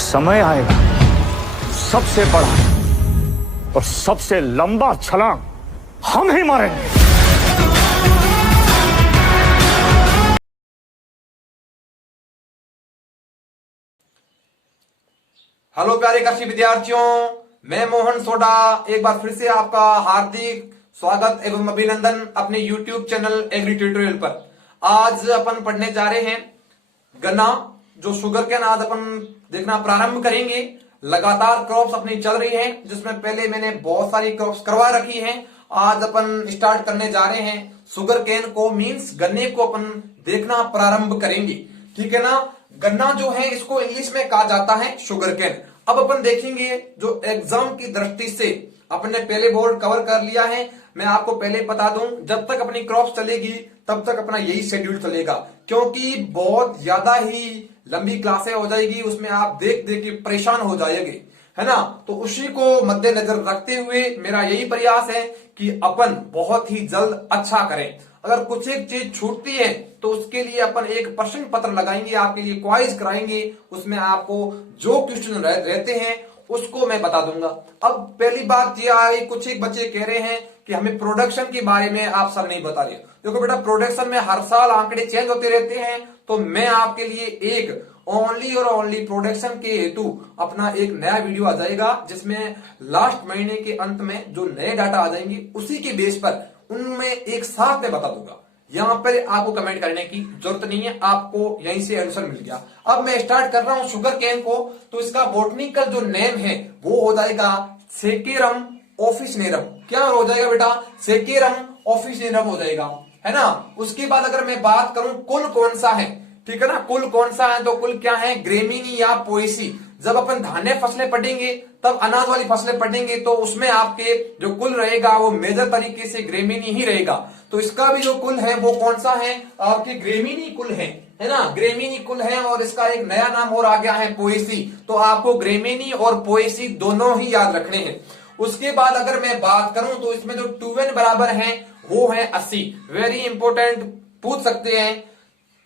समय आएगा, सबसे बड़ा और सबसे लंबा छलांग हम ही मारेंगे। हेलो प्यारे कृषि विद्यार्थियों, मैं मोहन सोडा एक बार फिर से आपका हार्दिक स्वागत एवं अभिनंदन अपने YouTube चैनल एग्री ट्यूटोरियल पर। आज अपन पढ़ने जा रहे हैं गन्ना, जो शुगर केन आज अपन देखना प्रारंभ करेंगे। लगातार क्रॉप्स अपनी चल रही हैं, जिसमें पहले मैंने बहुत सारी क्रॉप्स करवा रखी हैं। आज अपन स्टार्ट करने जा रहे हैं शुगर केन को, मींस गन्ने को अपन देखना प्रारंभ करेंगे। ठीक है ना। गन्ना जो है इसको इंग्लिश में कहा जाता है शुगर केन। अब अपन देखेंगे जो एग्जाम की दृष्टि से अपने पहले बोर्ड कवर कर लिया है। मैं आपको पहले बता दूं, जब तक अपनी क्रॉप चलेगी तब तक अपना यही शेड्यूल चलेगा, क्योंकि बहुत ज्यादा ही लंबी क्लासें हो जाएगी, उसमें आप देख देख के परेशान हो जाएंगे, है ना। तो उसी को मद्देनजर रखते हुए मेरा यही प्रयास है कि अपन बहुत ही जल्द अच्छा करें। अगर कुछ एक चीज छूटती है तो उसके लिए अपन एक प्रश्न पत्र लगाएंगे, आपके लिए क्वाइज कराएंगे, उसमें आपको जो क्वेश्चन रहते हैं उसको मैं बता दूंगा। अब पहली बात यह आई, कुछ एक बच्चे कह रहे हैं कि हमें प्रोडक्शन के बारे में आप सर नहीं बता रहे। देखो बेटा, प्रोडक्शन में हर साल आंकड़े चेंज होते रहते हैं, तो मैं आपके लिए एक ओनली और ओनली प्रोडक्शन के हेतु अपना एक नया वीडियो आ जाएगा, जिसमें लास्ट महीने के अंत में जो नए डाटा आ जाएंगे उसी के बेस पर उनमें एक साथ में बता दूंगा। यहां पर आपको कमेंट करने की जरूरत नहीं है, आपको यहीं से आंसर मिल गया। अब मैं स्टार्ट कर रहा हूं शुगर केन को, तो इसका बॉटनिकल जो नेम है वो हो जाएगा सेकेरम ऑफिसिनेरम। क्या हो जाएगा बेटा? सेकेरम ऑफिसिनेरम हो जाएगा, है ना। उसके बाद अगर मैं बात करूं कुल कौन सा है, ठीक है ना, कुल कौन सा है, तो कुल क्या है? ग्रेमिनी या पोएसी। जब अपन धान्य फसलें पढ़ेंगे तब अनाज वाली फसलें पढ़ेंगे, तो उसमें आपके जो कुल रहेगा वो मेजर तरीके से ग्रेमिनी ही रहेगा। तो इसका भी जो कुल है वो कौन सा है? आपके ग्रेमिनी कुल है ना, ग्रेमिनी कुल है। और इसका एक नया नाम और आ गया है पोएसी। तो आपको ग्रेमिनी और पोएसी दोनों ही याद रखने हैं। उसके बाद अगर मैं बात करूं तो इसमें जो 2n बराबर है वो है 80। वेरी इंपोर्टेंट, पूछ सकते हैं,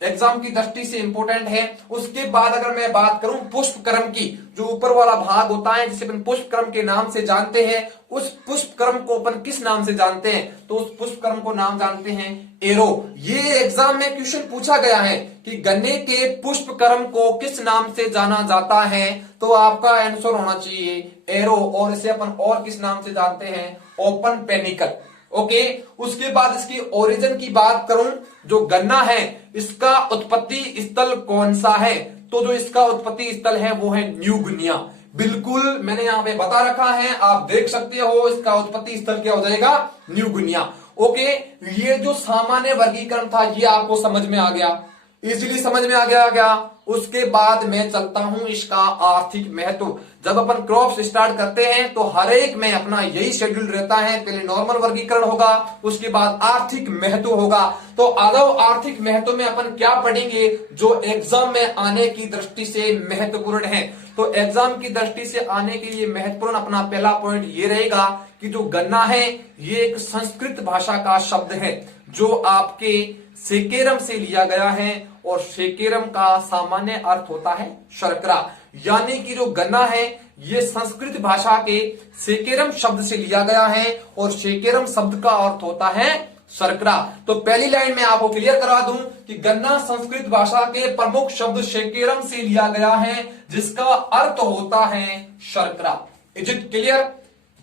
एग्जाम की दृष्टि से इंपोर्टेंट है। उसके बाद अगर मैं बात करूं पुष्प क्रम की, जो ऊपर वाला भाग होता है जिसे अपन पुष्प क्रम के नाम से जानते हैं, उस पुष्प क्रम को अपन किस नाम से जानते हैं? तो उस पुष्प क्रम को नाम जानते हैं एरो। ये एग्जाम में क्वेश्चन पूछा गया है कि गन्ने के पुष्प क्रम को किस नाम से जाना जाता है, तो आपका आंसर होना चाहिए एरो। और इसे अपन और किस नाम से जानते हैं? Open panicle. ओके। उसके बाद इसकी ओरिजिन की बात करूं, जो गन्ना है इसका उत्पत्ति स्थल कौन सा है? तो जो इसका उत्पत्ति स्थल है वो है न्यू गिनिया। बिल्कुल मैंने यहां पे बता रखा है, आप देख सकते हो। इसका उत्पत्ति स्थल क्या हो जाएगा? New Guinea. ओके। ये जो सामान्य वर्गीकरण था ये आपको समझ में आ गया, इजीली समझ में आ गया। उसके बाद मैं चलता हूं इसका आर्थिक महत्व। जब अपन क्रॉप्स स्टार्ट करते हैं तो हर एक में अपना यही शेड्यूल रहता है, पहले नॉर्मल वर्गीकरण होगा, उसके बाद आर्थिक महत्व होगा। तो आदव आर्थिक महत्व में अपन क्या पढ़ेंगे जो एग्जाम में आने की दृष्टि से महत्वपूर्ण है? तो एग्जाम की दृष्टि से आने के लिए महत्वपूर्ण अपना पहला पॉइंट ये रहेगा कि जो गन्ना है ये एक संस्कृत भाषा का शब्द है, जो आपके सेकेरम से लिया गया है। और सेकेरम का सामान्य अर्थ होता है शर्करा, यानी कि जो गन्ना है ये संस्कृत भाषा के सेकेरम शब्द से लिया गया है, और सेकेरम शब्द का अर्थ होता है शर्करा। तो पहली लाइन में आपको क्लियर करा दूं कि गन्ना संस्कृत भाषा के प्रमुख शब्द सेकेरम से लिया गया है, जिसका अर्थ होता है शर्करा। Is it clear?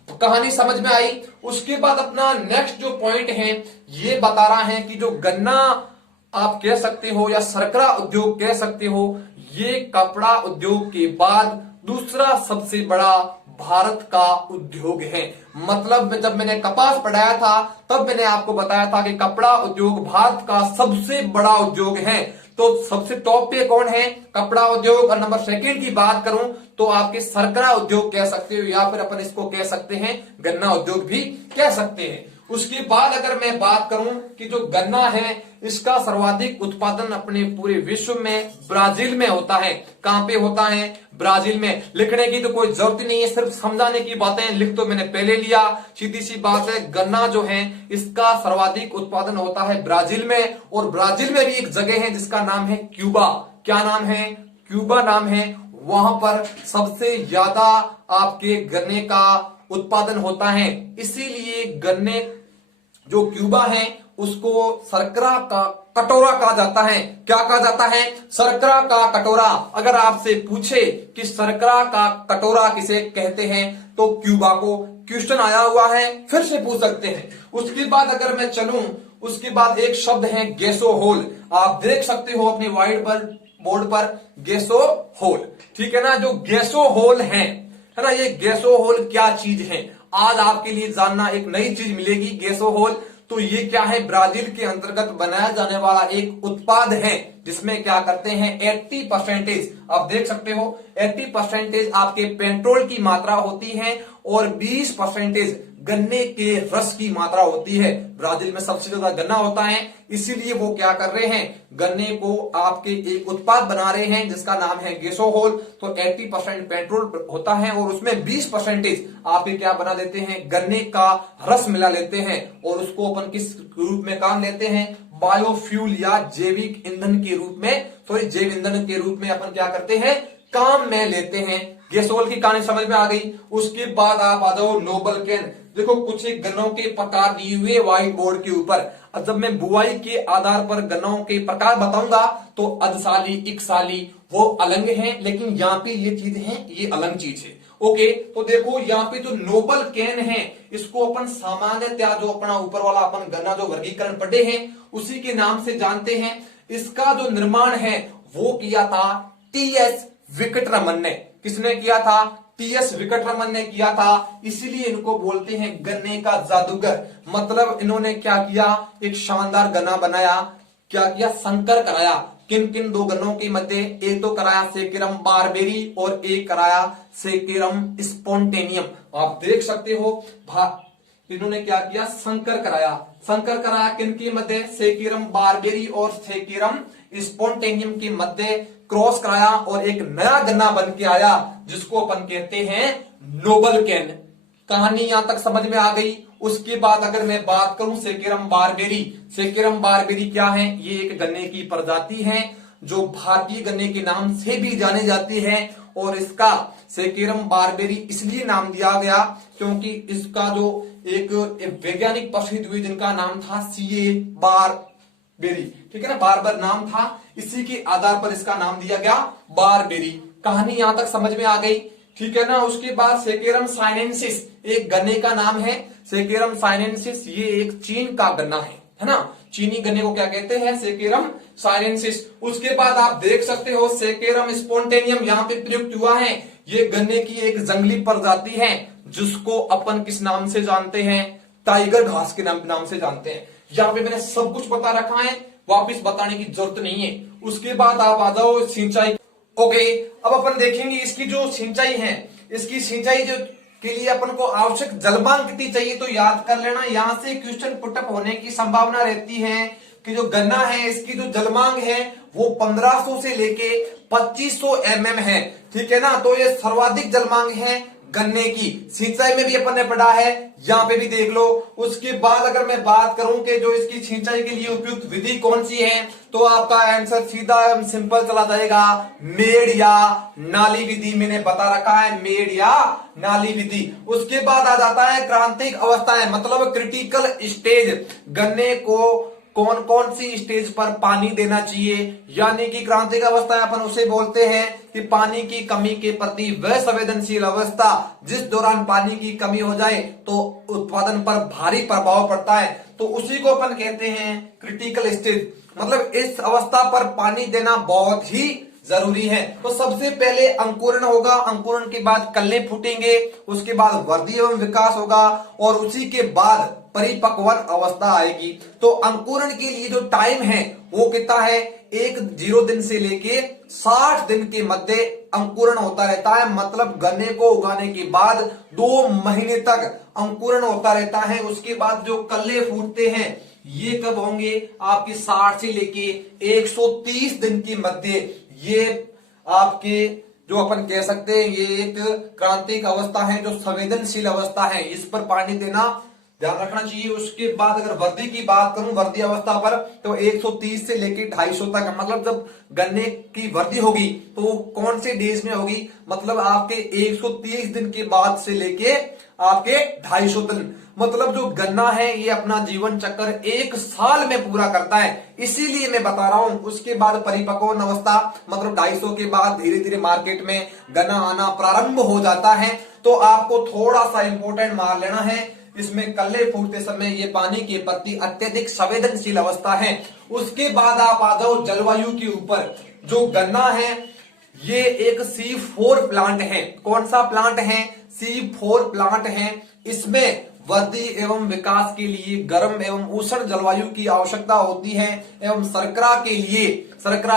कहानी समझ में आई? उसके बाद अपना नेक्स्ट जो पॉइंट है ये बता रहा है कि जो गन्ना आप कह सकते हो या शर्करा उद्योग कह सकते हो, ये कपड़ा उद्योग के बाद दूसरा सबसे बड़ा भारत का उद्योग है। मतलब जब मैंने कपास पढ़ाया था तब मैंने आपको बताया था कि कपड़ा उद्योग भारत का सबसे बड़ा उद्योग है। तो सबसे टॉप पे कौन है? कपड़ा उद्योग। और नंबर सेकंड की बात करूं तो आपके शर्करा उद्योग कह सकते हो, या फिर अपन इसको कह सकते हैं गन्ना उद्योग भी कह सकते हैं। उसके बाद अगर मैं बात करूं कि जो गन्ना है इसका सर्वाधिक उत्पादन अपने पूरे विश्व में ब्राजील में होता है। कहां पे होता है? ब्राजील में। लिखने की तो कोई जरूरत नहीं है, सिर्फ समझाने की बातें लिख तो मैंने पहले लिया। सीधी सी बात है, गन्ना जो है इसका सर्वाधिक उत्पादन होता है ब्राजील में। और ब्राजील में भी एक जगह है जिसका नाम है क्यूबा। क्या नाम है? क्यूबा नाम है। वहां पर सबसे ज्यादा आपके गन्ने का उत्पादन होता है। इसीलिए गन्ने जो क्यूबा है उसको शर्करा का कटोरा कहा जाता है। क्या कहा जाता है? शर्करा का कटोरा। अगर आपसे पूछे कि शर्करा का कटोरा किसे कहते हैं तो क्यूबा को क्वेश्चन आया हुआ है, फिर से पूछ सकते हैं। उसके बाद अगर मैं चलूं, उसके बाद एक शब्द है गैसोहोल। आप देख सकते हो अपने व्हाइट बोर्ड पर गैसोहोल, ठीक है ना। जो गैसोहोल है ना, ये गैसोहोल क्या चीज है आज आपके लिए जानना एक नई चीज मिलेगी। गैसोहोल तो ये क्या है? ब्राजील के अंतर्गत बनाया जाने वाला एक उत्पाद है जिसमें क्या करते हैं 80% आप देख सकते हो 80% आपके पेट्रोल की मात्रा होती है और 20% गन्ने के रस की मात्रा होती है। ब्राजील में सबसे ज्यादा गन्ना होता है, इसीलिए वो क्या कर रहे हैं, गन्ने को आपके एक उत्पाद बना रहे हैं जिसका नाम है गैसोहोल। तो 80% पेट्रोल होता है और उसमें 20% आपके क्या बना देते हैं, गन्ने का रस मिला लेते हैं और उसको अपन किस रूप में काम लेते हैं, बायोफ्यूल या जैविक ईंधन के रूप में, जैव ईंधन के रूप में अपन क्या करते हैं, काम में लेते हैं। गैसोहोल की कहानी समझ में आ गई। उसके बाद आप आ जाओ नोबल कैन। देखो कुछ एक गन्नों के प्रकार दिए हुए व्हाइट बोर्ड के ऊपर। अब जब मैं बुआई के आधार पर गन्नों के प्रकार बताऊंगा तो अधसाली, इकसाली वो अलग हैं, लेकिन यहाँ पे ये चीज है, ये अलग चीज है। ओके, तो देखो यहाँ पे जो नोबल कैन है इसको अपन सामान्यतया जो अपना ऊपर वाला अपन गन्ना जो वर्गीकरण पढ़े हैं उसी के नाम से जानते हैं। इसका जो निर्माण है वो किया था टीएस विकटरमन ने। किसने किया था? टीएस विकटरमन ने किया था। इसीलिए इनको बोलते हैं गन्ने का जादूगर। मतलब इन्होंने क्या किया, एक शानदार गन्ना बनाया। क्या किया? संकर कराया। किन किन दो गन्नों के मध्य? एक तो कराया सेकेरम बारबेरी और एक कराया सेकेरम स्पॉन्टेनियम। आप देख सकते हो इन्होंने क्या किया, संकर कराया। संकर कराया किन के मध्य? सेकेरम बारबेरी और सेकेरम स्पॉन्टेनियम के मध्य क्रॉस कराया और एक नया गन्ना बन के आया जिसको अपन कहते हैं नोबल कैन। कहानी यहां तक समझ में आ गई। उसके बाद अगर मैं बात करूं सेकेरम बारबेरी, सेकेरम बारबेरी क्या है? ये एक गन्ने की प्रजाति है जो भारतीय गन्ने के नाम से भी जानी जाती है और इसका सेकेरम बारबेरी इसलिए नाम दिया गया क्योंकि इसका जो एक वैज्ञानिक प्रसिद्ध हुई जिनका नाम था सीए बारबेरी, ठीक है ना, बार नाम था, इसी के आधार पर इसका नाम दिया गया बारबेरी। कहानी यहां तक समझ में आ गई, ठीक है ना। उसके बाद सेकेरम साइनेंसिस एक गन्ने का नाम है। सेकेरम साइनेंसिस ये एक चीन का गन्ना है ना। चीनी गन्ने को क्या कहते हैं? Saccharum sinensis. उसके बाद आप देख सकते हो सेकेरम स्पॉन्टेनियम यहाँ पे प्रयुक्त हुआ है। ये गन्ने की एक जंगली प्रजाति है जिसको अपन किस नाम से जानते हैं? टाइगर घास के नाम से जानते हैं। यहाँ पे मैंने सब कुछ बता रखा है, वापिस बताने की जरूरत नहीं है। उसके बाद आप आ जाओ सिंचाई। ओके, अब अपन देखेंगे इसकी जो सिंचाई है, इसकी सिंचाई जो के लिए अपन को आवश्यक जलमांग कितनी चाहिए तो याद कर लेना। यहां से क्वेश्चन पुटअप होने की संभावना रहती है कि जो गन्ना है इसकी जो जलमांग है वो 1500 से लेके 2500 mm है, ठीक है ना। तो ये सर्वाधिक जलमांग है गन्ने की। सिंचाई में भी अपन ने पढ़ा है, यहाँ पे भी देख लो। उसके बाद अगर मैं बात करूं कि जो इसकी सिंचाई के लिए उपयुक्त विधि कौन सी है तो आपका आंसर सीधा एवं सिंपल चला जाएगा, मेड़ या नाली विधि। मैंने बता रखा है मेड़ या नाली विधि। उसके बाद आ जाता है क्रांतिक अवस्थाएं, मतलब क्रिटिकल स्टेज। गन्ने को कौन कौन सी स्टेज पर पानी देना चाहिए, यानी कि क्रांतिक अवस्था अपन उसे बोलते हैं कि पानी की कमी के प्रति वह संवेदनशील अवस्था जिस दौरान पानी की कमी हो जाए तो उत्पादन पर भारी प्रभाव पड़ता है, तो उसी को अपन कहते हैं क्रिटिकल स्टेज। मतलब इस अवस्था पर पानी देना बहुत ही जरूरी है। तो सबसे पहले अंकुरण होगा, अंकुरण के बाद कल्ले फूटेंगे, उसके बाद वृद्धि एवं विकास होगा और उसी के बाद परिपक्वन अवस्था आएगी। तो अंकुरण के लिए जो टाइम है वो कितना है, 0 दिन से लेके 60 दिन के मध्य अंकुरण होता रहता है। मतलब गन्ने को उगाने के बाद 2 महीने तक अंकुरण होता रहता है। उसके बाद जो कल्ले फूटते हैं ये कब होंगे, आपके 60 से लेके 130 दिन के मध्य। ये आपके जो अपन कह सकते हैं ये एक क्रांतिक अवस्था है जो संवेदनशील अवस्था है, इस पर पानी देना ध्यान रखना चाहिए। उसके बाद अगर वर्दी की बात करूं, वर्दी अवस्था पर तो 130 से लेके 250 तक, मतलब जब गन्ने की वर्दी होगी तो वो कौन से डेज में होगी, मतलब आपके 130 दिन के बाद से लेके आपके 250 दिन, मतलब जो गन्ना है ये अपना जीवन चक्र 1 साल में पूरा करता है, इसीलिए मैं बता रहा हूं। उसके बाद परिपक्वन अवस्था, मतलब 250 के बाद धीरे धीरे मार्केट में गन्ना आना प्रारंभ हो जाता है। तो आपको थोड़ा सा इंपॉर्टेंट मान लेना है, इसमें कल्ले फूटते समय ये पानी के प्रति अत्यधिक संवेदनशील अवस्था है। उसके बाद आप आ जाओ जलवायु के ऊपर। जो गन्ना है ये एक C4 प्लांट है। कौन सा प्लांट है? C4 प्लांट है। इसमें वृद्धि एवं विकास के लिए गर्म एवं उष्ण जलवायु की आवश्यकता होती है। एवं शर्करा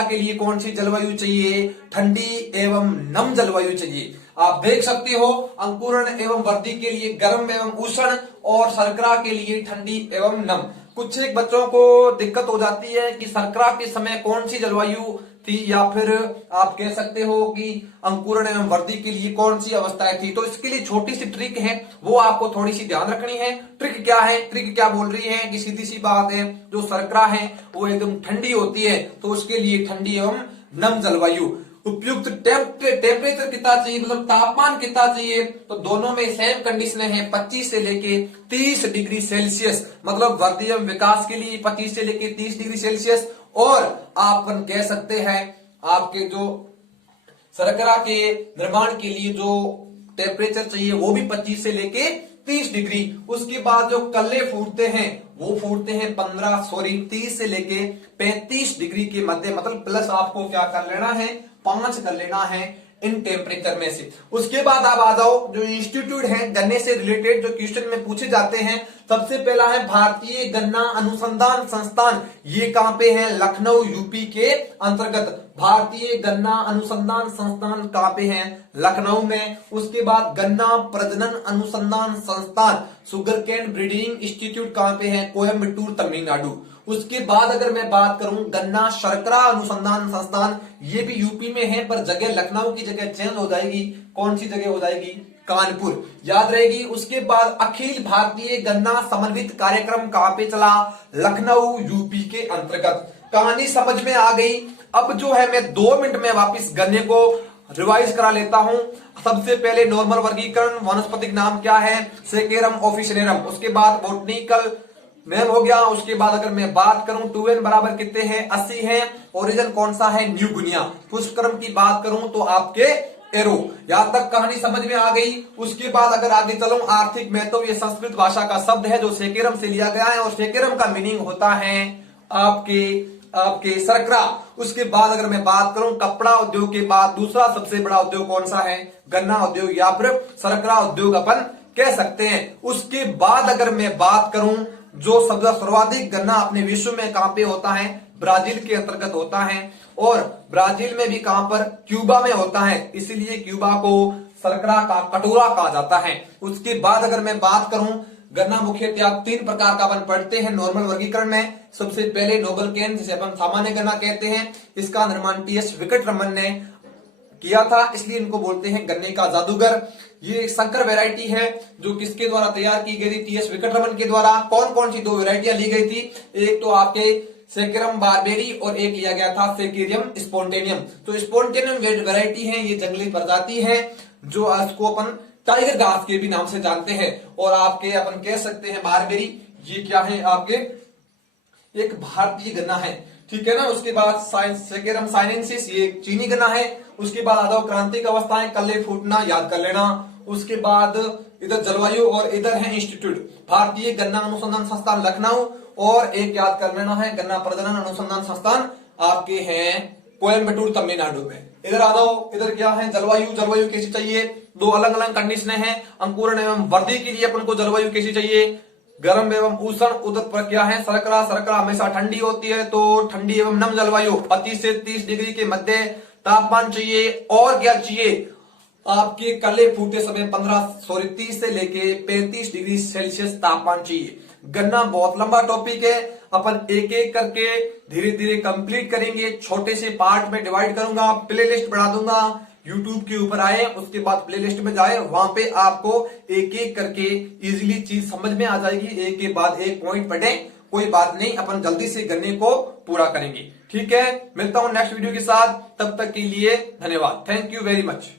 के लिए कौन सी जलवायु चाहिए? ठंडी एवं नम जलवायु चाहिए। आप देख सकते हो अंकुरण एवं वृद्धि के लिए गर्म एवं उष्ण, और शर्करा के लिए ठंडी एवं नम। कुछ एक बच्चों को दिक्कत हो जाती है कि शर्करा के समय कौन सी जलवायु थी, या फिर आप कह सकते हो कि अंकुरण एवं वृद्धि के लिए कौन सी अवस्थाएं थी। तो इसके लिए छोटी सी ट्रिक है, वो आपको थोड़ी सी ध्यान रखनी है। ट्रिक क्या है? ट्रिक क्या बोल रही है कि सीधी सी बात है, जो शर्करा है वो एकदम ठंडी होती है, तो उसके लिए ठंडी एवं नम जलवायु। उपयुक्त टेम्परेचर कितना चाहिए, मतलब तापमान कितना चाहिए, तो दोनों में सेम कंडीशन है, 25 से लेके 30 डिग्री सेल्सियस, मतलब वृद्धि एवं विकास के लिए 25 से लेके 30 डिग्री सेल्सियस। और आप कह सकते हैं आपके जो शर्करा के निर्माण के लिए जो टेम्परेचर चाहिए वो भी 25 से लेके 30 डिग्री। उसके बाद जो कल्ले फूटते हैं वो फूटते हैं 30 से लेके 35 डिग्री के मध्य, मतलब प्लस आपको क्या कर लेना है, 5 कर लेना है इन टेम्परेचर में से। उसके बाद आप आ जाओ जो इंस्टीट्यूट है गन्ने से रिलेटेड जो क्वेश्चन में पूछे जाते हैं। सबसे पहला है भारतीय गन्ना अनुसंधान संस्थान। ये कहां पे है? लखनऊ यूपी के अंतर्गत। भारतीय गन्ना अनुसंधान संस्थान कहां पे है? लखनऊ में। उसके बाद गन्ना प्रजनन अनुसंधान संस्थान शुगर कैन ब्रीडिंग इंस्टीट्यूट कहां पे है? कोयम्बटूर तमिलनाडु। उसके बाद अगर मैं बात करूं गन्ना शर्करा अनुसंधान संस्थान, ये भी यूपी में है, पर जगह लखनऊ की जगह चेंज हो जाएगी। कौन सी जगह हो जाएगी? कानपुर, याद रहेगी। उसके बाद अखिल भारतीय गन्ना समन्वित कार्यक्रम कहां पे चला? लखनऊ यूपी के अंतर्गत। कहानी समझ में आ गई। अब जो है मैं 2 मिनट में वापिस गन्ने को रिवाइज करा लेता हूं। सबसे पहले नॉर्मल वर्गीकरण, वनस्पतिक नाम क्या है? Saccharum officinarum. उसके बाद बोटनिकल नेम हो गया। उसके बाद अगर मैं बात करूं 2n बराबर कितने हैं? 80 है। ओरिजिन कौन सा है? न्यू गुनिया। पुष्पक्रम की बात करूं तो आपके एरो। यहां तक कहानी समझ में आ गई। उसके बाद अगर आगे चलूं आर्थिक महत्व, ये संस्कृत भाषा का शब्द है जो सेकेरम से लिया गया है, और सेकेरम का मीनिंग होता है आपके शर्करा। उसके बाद अगर मैं बात करूं कपड़ा उद्योग के बाद दूसरा सबसे बड़ा उद्योग कौन सा है? गन्ना उद्योग, या फिर शर्करा उद्योग अपन कह सकते हैं। उसके बाद अगर मैं बात करूं जो सर्वाधिक गन्ना अपने विश्व में कहां पे होता है? ब्राजील के अंतर्गत होता है, और ब्राजील में भी कहां पर? क्यूबा में होता है, इसीलिए क्यूबा को शर्करा का कटोरा कहा जाता है। उसके बाद अगर मैं बात करूं गन्ना मुख्यतः 3 प्रकार का अपन पढ़ते हैं नॉर्मल वर्गीकरण में। सबसे पहले नोबल कैन, जिसे अपन सामान्य गन्ना कहते हैं, इसका निर्माण टी.एस. विकटरमन ने किया था, इसलिए इनको बोलते हैं गन्ने का जादूगर। ये एक संकर वैरायटी है जो किसके द्वारा तैयार की गई थी? टी.एस. विकटरमन के द्वारा। कौन कौन सी 2 वैरायटियां ली गई थी? एक तो आपके सेकेरम बारबेरी और एक लिया गया था सेकेरियम स्पोंटेनियम। तो स्पोंटेनियम वैरायटी है, ये जंगली प्रजाति है जो इसको अपन टाइगर घास के भी नाम से जानते हैं। और आपके अपन कह सकते हैं बारबेरी, ये क्या है? आपके एक भारतीय गन्ना है, ठीक है ना। उसके बाद सेकेरम साइनेंसिस, ये चीनी गन्ना है। उसके बाद आ जाओ क्रांतिक अवस्थाएं, कल्ले फूटना, याद कर लेना। उसके बाद इधर जलवायु और इधर है इंस्टीट्यूट भारतीय गन्ना अनुसंधान संस्थान लखनऊ, और एक याद कर लेना है गन्ना प्रजनन अनुसंधान संस्थान आपके हैं कोयम्बटूर तमिलनाडु में। इधर आ जाओ, इधर क्या है? जलवायु कैसी चाहिए? 2 अलग अलग कंडीशन है। अंकुरण एवं वृद्धि के लिए अपन को जलवायु कैसी चाहिए? गर्म एवं उष्ण। उधर पर क्या है? शर्करा हमेशा ठंडी होती है, तो ठंडी एवं नम जलवायु 25 से 30 डिग्री के मध्य तापमान चाहिए। और क्या चाहिए? आपके कल्ले फूटे समय 30 से लेके 35 डिग्री सेल्सियस तापमान चाहिए। गन्ना बहुत लंबा टॉपिक है, अपन एक एक करके धीरे धीरे कंप्लीट करेंगे। छोटे से पार्ट में डिवाइड करूंगा, प्लेलिस्ट बना दूंगा, YouTube के ऊपर आए, उसके बाद प्लेलिस्ट में जाए, वहां पे आपको एक एक करके इजीली चीज समझ में आ जाएगी, एक के बाद एक पॉइंट पढ़े, कोई बात नहीं, अपन जल्दी से गन्ने को पूरा करेंगे। ठीक है, मिलता हूं नेक्स्ट वीडियो के साथ, तब तक के लिए धन्यवाद, थैंक यू वेरी मच।